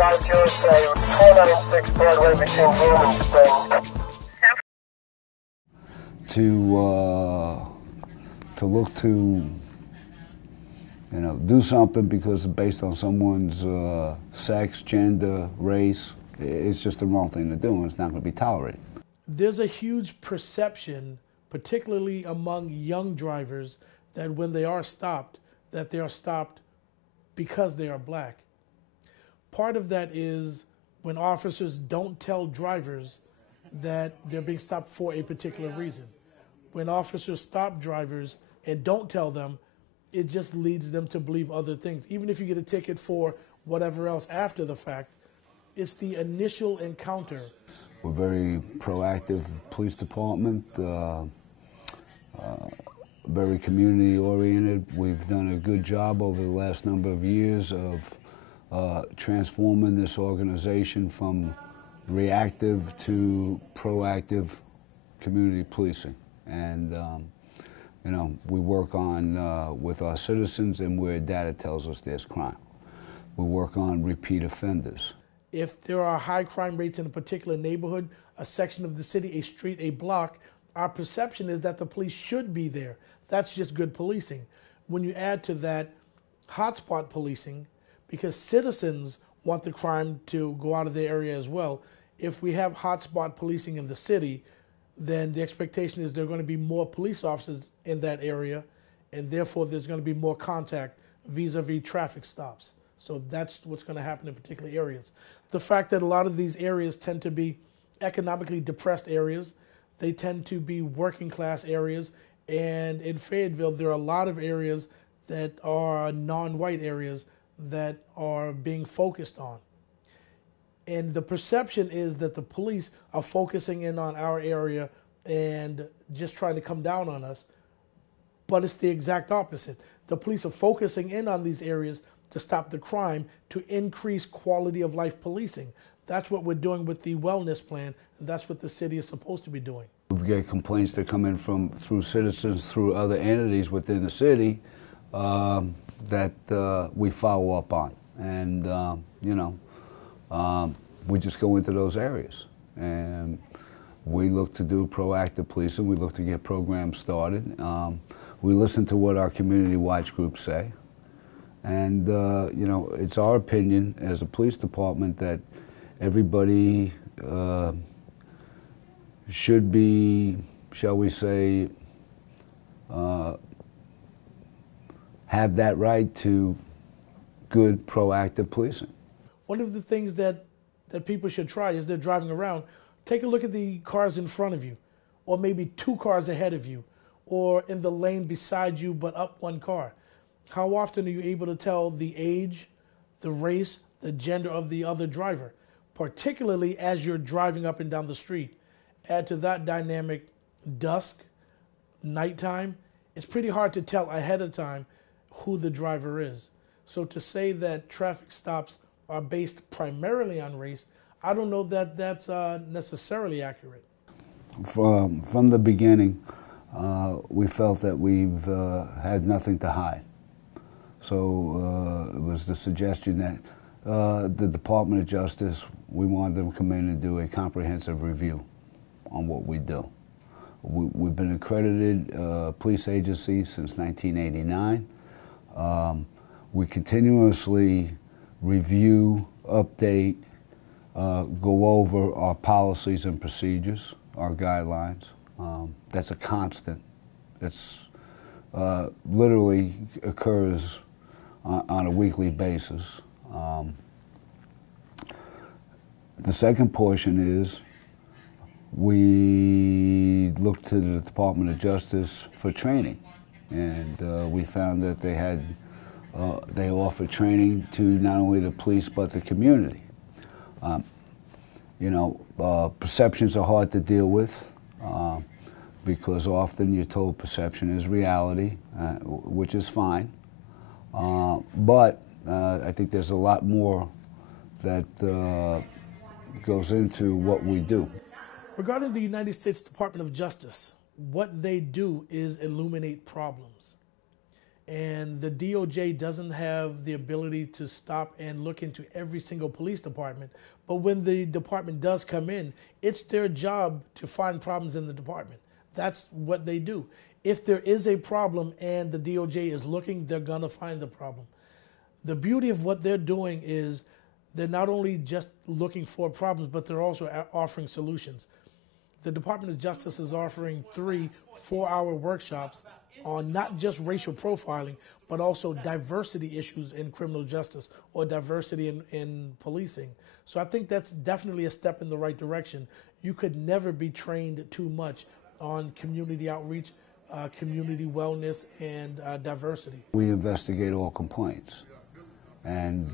5 USA, 496 Broadway between Bloom and Spring. To look to, do something because based on someone's sex, gender, race, it's just the wrong thing to do, and it's not going to be tolerated. There's a huge perception, particularly among young drivers, that when they are stopped, that they are stopped because they are black. Part of that is when officers don't tell drivers that they're being stopped for a particular reason. When officers stop drivers and don't tell them, it just leads them to believe other things. Even if you get a ticket for whatever else after the fact, it's the initial encounter. We're very proactive police department, very community oriented. We've done a good job over the last number of years of transforming this organization from reactive to proactive community policing. And we work on with our citizens and where data tells us there's crime. We work on repeat offenders. If there are high crime rates in a particular neighborhood, a section of the city, a street, a block, our perception is that the police should be there. That's just good policing. When you add to that hotspot policing, because citizens want the crime to go out of their area as well, if we have hotspot policing in the city, then the expectation is there are going to be more police officers in that area, and therefore there's going to be more contact vis-a-vis traffic stops. So that's what's going to happen in particular areas. The fact that a lot of these areas tend to be economically depressed areas, they tend to be working class areas, and in Fayetteville there are a lot of areas that are non-white areas that are being focused on. And the perception is that the police are focusing in on our area and just trying to come down on us, but it's the exact opposite. The police are focusing in on these areas to stop the crime, to increase quality of life policing. That's what we're doing with the wellness plan, and that's what the city is supposed to be doing. We get complaints that come in through citizens, through other entities within the city that we follow up on. And, we just go into those areas. And we look to do proactive policing. We look to get programs started. We listen to what our community watch groups say. And, it's our opinion as a police department that everybody should be, shall we say, have that right to good proactive policing. One of the things that people should try is they're driving around, take a look at the cars in front of you, or maybe 2 cars ahead of you, or in the lane beside you but up 1 car. How often are you able to tell the age, the race, the gender of the other driver, particularly as you're driving up and down the street? Add to that dynamic dusk, nighttime, it's pretty hard to tell ahead of time who the driver is. So to say that traffic stops are based primarily on race, I don't know that that's necessarily accurate. From the beginning, we felt that we've had nothing to hide. So it was the suggestion that the Department of Justice, we wanted them to come in and do a comprehensive review on what we do. We've been accredited police agency since 1989. We continuously review, update, go over our policies and procedures, our guidelines. That's a constant. It's literally occurs on a weekly basis. The second portion is we looked to the Department of Justice for training, and we found that they offer training to not only the police but the community. Perceptions are hard to deal with because often you're told perception is reality, which is fine. But I think there's a lot more that goes into what we do. Regarding the United States Department of Justice, what they do is illuminate problems. And the DOJ doesn't have the ability to stop and look into every single police department. But when the department does come in, it's their job to find problems in the department. That's what they do. If there is a problem and the DOJ is looking, they're going to find the problem. The beauty of what they're doing is they're not only just looking for problems, but they're also offering solutions. The Department of Justice is offering 3 4-hour workshops on not just racial profiling, but also diversity issues in criminal justice or diversity in policing. So I think that's definitely a step in the right direction. You could never be trained too much on community outreach, community wellness, and diversity. We investigate all complaints. And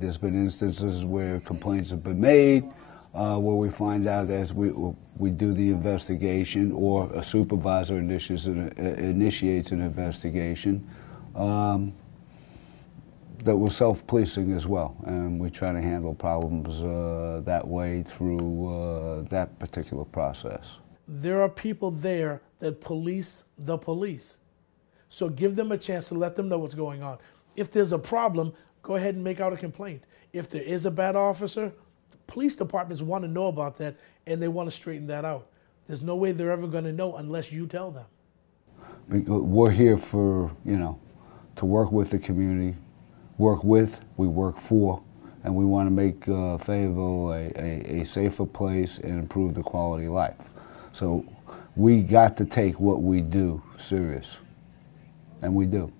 there's been instances where complaints have been made, where we find out as we do the investigation, or a supervisor initiates an investigation, that was self-policing as well. And we try to handle problems that way through that particular process. There are people there that police the police. So give them a chance to let them know what's going on. If there's a problem, go ahead and make out a complaint. If there is a bad officer, police departments want to know about that, and they want to straighten that out. There's no way they're ever going to know unless you tell them. We're here for, to work with the community, we work for, and we want to make Fayetteville a safer place and improve the quality of life. So we got to take what we do serious, and we do.